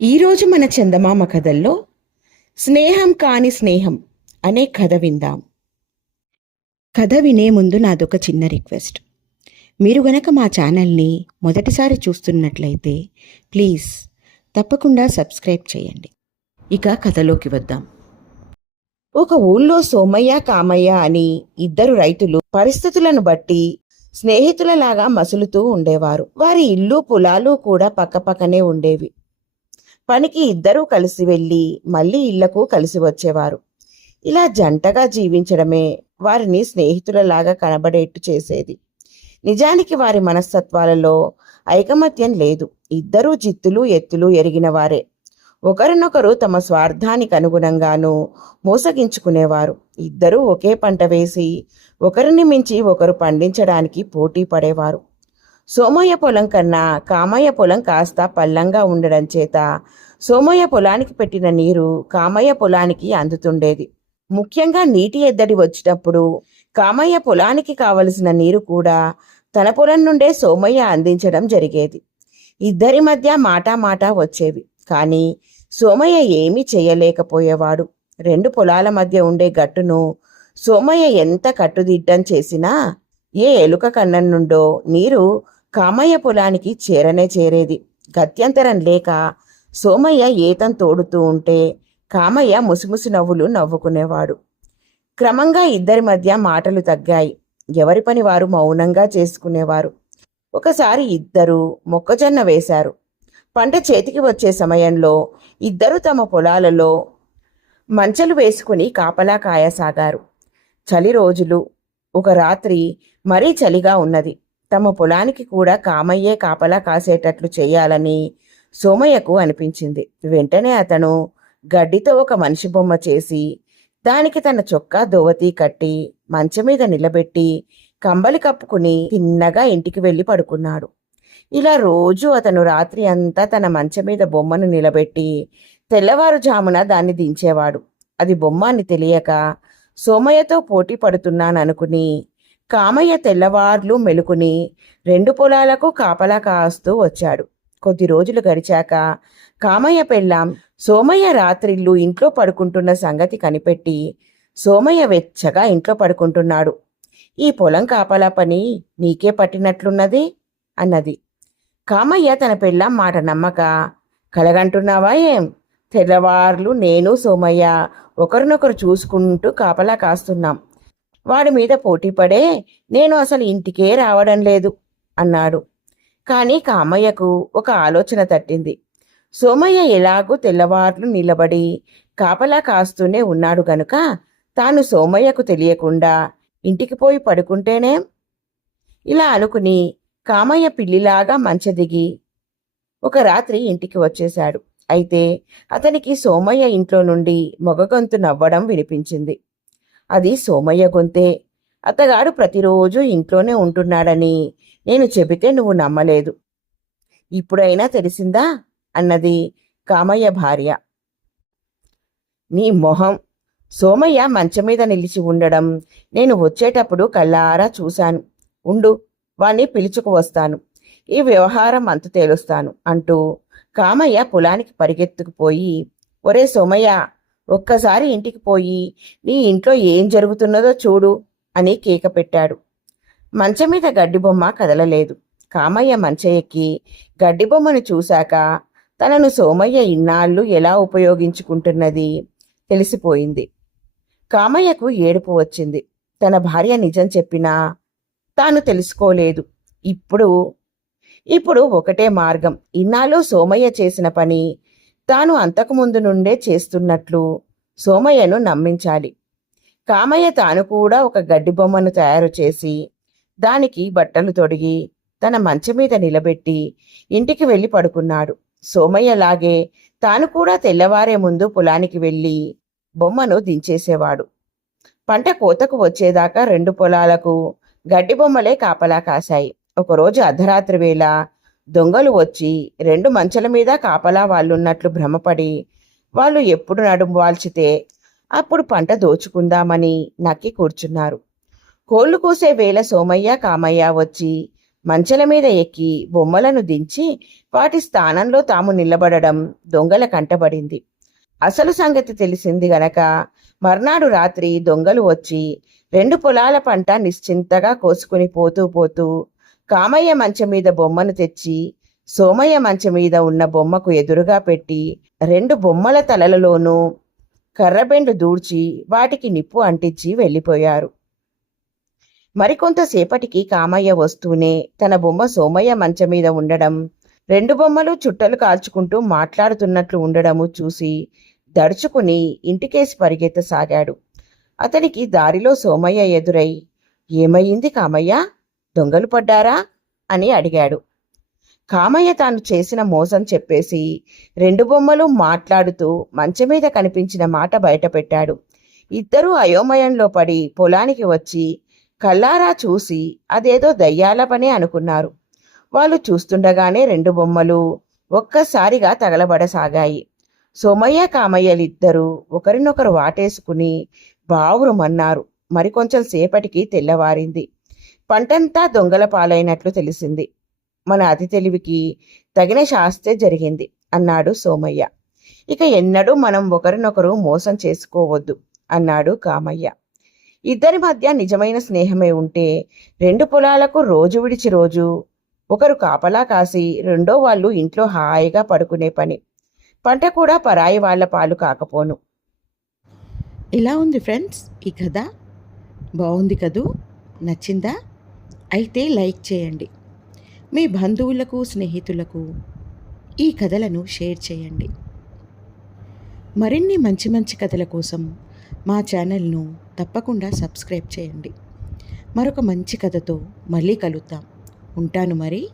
ఈరోజు మన చందమామ కథల్లో స్నేహం కాని స్నేహం అనే కథ విందాం. కథ వినే ముందు నాదొక చిన్న రిక్వెస్ట్. మీరు గనక మా ఛానల్ని మొదటిసారి చూస్తున్నట్లయితే ప్లీజ్ తప్పకుండా సబ్స్క్రైబ్ చేయండి. ఇక కథలోకి వద్దాం. ఒక ఊళ్ళో సోమయ్య కామయ్య అని ఇద్దరు రైతులు పరిస్థితులను బట్టి స్నేహితులలాగా మసులుతూ ఉండేవారు. వారి ఇల్లు పొలాలు కూడా పక్కపక్కనే ఉండేవి. పనికి ఇద్దరూ కలిసి వెళ్ళి మళ్ళీ ఇళ్ళకు కలిసి వచ్చేవారు. ఇలా జంటగా జీవించడమే వారిని స్నేహితులలాగా కనబడేట్టు చేసేది. నిజానికి వారి మనస్తత్వాలలో ఐకమత్యం లేదు. ఇద్దరూ జిత్తులు ఎత్తులు ఎరిగిన వారే. ఒకరినొకరు తమ స్వార్థానికి అనుగుణంగాను మోసగించుకునేవారు. ఇద్దరూ ఒకే పంట వేసి ఒకరిని మించి ఒకరు పండించడానికి పోటీ పడేవారు. సోమయ్య పొలం కన్నా కామయ్య పొలం కాస్త పల్లంగా ఉండడం చేత సోమయ్య పొలానికి పెట్టిన నీరు కామయ్య పొలానికి అందుతుండేది. ముఖ్యంగా నీటి ఎద్దడి వచ్చినప్పుడు కామయ్య పొలానికి కావలసిన నీరు కూడా తన పొలం నుండే సోమయ్య అందించడం జరిగేది. ఇద్దరి మధ్య మాటా మాటా వచ్చేవి. కానీ సోమయ్య ఏమీ చేయలేకపోయేవాడు. రెండు పొలాల మధ్య ఉండే గట్టును సోమయ్య ఎంత కట్టుదిడ్డం చేసినా ఏ ఎలుక కన్నం నుండో నీరు కామయ్య పొలానికి చేరనే చేరేది. గత్యంతరం లేక సోమయ్య ఏతం తోడుతూ ఉంటే కామయ్య ముసిముసి నవ్వులు నవ్వుకునేవాడు. క్రమంగా ఇద్దరి మధ్య మాటలు తగ్గాయి. ఎవరి పని వారు మౌనంగా చేసుకునేవారు. ఒకసారి ఇద్దరు మొక్కజొన్న వేశారు. పంట చేతికి వచ్చే సమయంలో ఇద్దరు తమ పొలాలలో మంచలు వేసుకుని కాపలా కాయసాగారు చలి రోజులు. ఒక రాత్రి మరీ చలిగా ఉన్నది. తమ పొలానికి కూడా కామయ్యే కాపలా కాసేటట్లు చేయాలని సోమయ్యకు అనిపించింది. వెంటనే అతను గడ్డితో ఒక మనిషి బొమ్మ చేసి దానికి తన చొక్కా దోవతి కట్టి మంచం మీద నిలబెట్టి కంబలి కప్పుకుని తిన్నగా ఇంటికి వెళ్ళి పడుకున్నాడు. ఇలా రోజు అతను రాత్రి అంతా తన మంచం మీద బొమ్మను నిలబెట్టి తెల్లవారుజామున దాన్ని దించేవాడు. అది బొమ్మ అని తెలియక సోమయ్యతో పోటీ పడుతున్నాననుకుని కామయ్య తెల్లవార్లు మెలుకుని రెండు పొలాలకు కాపలా కాస్తూ వచ్చాడు. కొద్ది రోజులు గడిచాక కామయ్య పెళ్ళాం. సోమయ్య రాత్రిళ్ళు ఇంట్లో పడుకుంటున్న సంగతి కనిపెట్టి సోమయ్య వెచ్చగా ఇంట్లో పడుకుంటున్నాడు. ఈ పొలం కాపలా పని నీకే పట్టినట్లున్నది? అన్నది. కామయ్య తన పెళ్ళాం మాట నమ్మక కలగంటున్నావా ఏం? తెల్లవార్లు నేను సోమయ్య ఒకరినొకరు చూసుకుంటూ కాపలా కాస్తున్నాం. వాడి మీద పోటీ పడే నేను అసలు ఇంటికే రావడం లేదు అన్నాడు. కానీ కామయ్యకు ఒక ఆలోచన తట్టింది. సోమయ్య ఎలాగూ తెల్లవార్లు నిలబడి కాపలా కాస్తూనే ఉన్నాడు గనుక తాను సోమయ్యకు తెలియకుండా ఇంటికి పోయి పడుకుంటేనే? ఇలా అనుకుని కామయ్య పిల్లిలాగా మంచదిగి ఒక రాత్రి ఇంటికి వచ్చేశాడు. అయితే అతనికి సోమయ్య ఇంట్లో నుండి మొగగొంతు నవ్వడం వినిపించింది. అది సోమయ్య గొంతే అతగాడు ప్రతిరోజు ఇంట్లోనే ఉంటున్నాడని నేను చెబితే నువ్వు నమ్మలేదు. ఇప్పుడైనా తెలిసిందా? అన్నది కామయ్య భార్య. నీ మొహం. సోమయ్య మంచం మీద నిలిచి ఉండడం నేను వచ్చేటప్పుడు కళ్ళారా చూశాను. ఉండు వాణ్ణి పిలుచుకు వస్తాను. ఈ వ్యవహారం అంతు తేలుస్తాను అంటూ కామయ్య పొలానికి పరిగెత్తుకుపోయి ఒరే సోమయ్య ఒక్కసారి ఇంటికి పోయి నీ ఇంట్లో ఏం జరుగుతున్నదో చూడు అని కేక పెట్టాడు. మంచం మీద గడ్డి బొమ్మ కదలలేదు. కామయ్య మంచ ఎక్కి గడ్డి బొమ్మను చూశాక తనను సోమయ్య ఇన్నాళ్ళు ఎలా ఉపయోగించుకుంటున్నది తెలిసిపోయింది. కామయ్యకు ఏడుపు వచ్చింది. తన భార్య నిజం చెప్పినా తాను తెలుసుకోలేదు. ఇప్పుడు ఇప్పుడు ఒకటే మార్గం. ఇన్నాళ్ళు సోమయ్య చేసిన పని తాను అంతకుముందు నుండే చేస్తున్నట్లు సోమయ్యను నమ్మించాలి. కామయ్య తాను కూడా ఒక గడ్డి బొమ్మను తయారు చేసి దానికి బట్టలు తొడిగి తన మంచం మీద నిలబెట్టి ఇంటికి వెళ్ళి పడుకున్నాడు. సోమయ్య లాగే తాను కూడా తెల్లవారే ముందు పొలానికి వెళ్ళి బొమ్మను దించేసేవాడు. పంట కోతకు వచ్చేదాకా రెండు పొలాలకు గడ్డి బొమ్మలే కాపలా కాశాయి. ఒకరోజు అర్ధరాత్రి వేళ దొంగలు వచ్చి రెండు మంచల మీద కాపలా వాళ్ళున్నట్లు భ్రమపడి వాళ్ళు ఎప్పుడు నడుము వాల్చితే అప్పుడు పంట దోచుకుందామని నక్కి కూర్చున్నారు. కోళ్ళు కూసే వేళ సోమయ్య కామయ్య వచ్చి మంచెల మీద ఎక్కి బొమ్మలను దించి వాటి స్థానంలో తాము నిలబడడం దొంగల కంటబడింది అసలు సంగతి తెలిసింది గనక మర్నాడు రాత్రి దొంగలు వచ్చి రెండు పొలాల పంట నిశ్చింతగా కోసుకుని పోతూ పోతూ కామయ్య మంచం మీద బొమ్మను తెచ్చి సోమయ్య మంచం మీద ఉన్న బొమ్మకు ఎదురుగా పెట్టి రెండు బొమ్మల తలలలోనూ కర్రబెండు దూడ్చి వాటికి నిప్పు అంటించి వెళ్ళిపోయారు. మరికొంతసేపటికి కామయ్య వస్తూనే తన బొమ్మ సోమయ్య మంచం మీద ఉండడం రెండు బొమ్మలు చుట్టలు కాల్చుకుంటూ మాట్లాడుతున్నట్లు ఉండడము చూసి దడుచుకుని ఇంటికేసి పరిగెత్తసాగాడు. అతనికి దారిలో సోమయ్య ఎదురై ఏమయ్యింది కామయ్య? దొంగలు పడ్డారా? అని అడిగాడు. కామయ్య తాను చేసిన మోసం చెప్పేసి రెండు బొమ్మలు మాట్లాడుతూ మంచం మీద కనిపించిన మాట బయటపెట్టాడు. ఇద్దరూ అయోమయంలో పడి పొలానికి వచ్చి కల్లారా చూసి అదేదో దయ్యాల పనే అనుకున్నారు. వాళ్ళు చూస్తుండగానే రెండు బొమ్మలు ఒక్కసారిగా తగలబడసాగాయి. సోమయ్య కామయ్యలిద్దరూ ఒకరినొకరు వాటేసుకుని బావురుమన్నారు. మరికొంచెం సేపటికి తెల్లవారింది. పంటంతా దొంగల పాలైనట్లు తెలిసింది. మన అతి తెలివికి తగిన శాస్తే జరిగింది అన్నాడు సోమయ్య. ఇక ఎన్నడూ మనం ఒకరినొకరు మోసం చేసుకోవద్దు అన్నాడు కామయ్య. ఇద్దరి మధ్య నిజమైన స్నేహమే ఉంటే రెండు పొలాలకు రోజు విడిచి రోజు ఒకరు కాపలా కాసి రెండో వాళ్ళు ఇంట్లో హాయిగా పడుకునే పని. పంట కూడా పరాయి వాళ్ళ పాలు కాకపోను. ఇలా ఉంది ఫ్రెండ్స్ ఈ కథ. బాగుంది కదూ? నచ్చిందా? అయితే లైక్ చేయండి. మీ బంధువులకు స్నేహితులకు ఈ కథలను షేర్ చేయండి. మరిన్ని మంచి మంచి కథల కోసం మా ఛానల్ను తప్పకుండా సబ్స్క్రైబ్ చేయండి. మరొక మంచి కథతో మళ్ళీ కలుద్దాం. ఉంటాను మరి.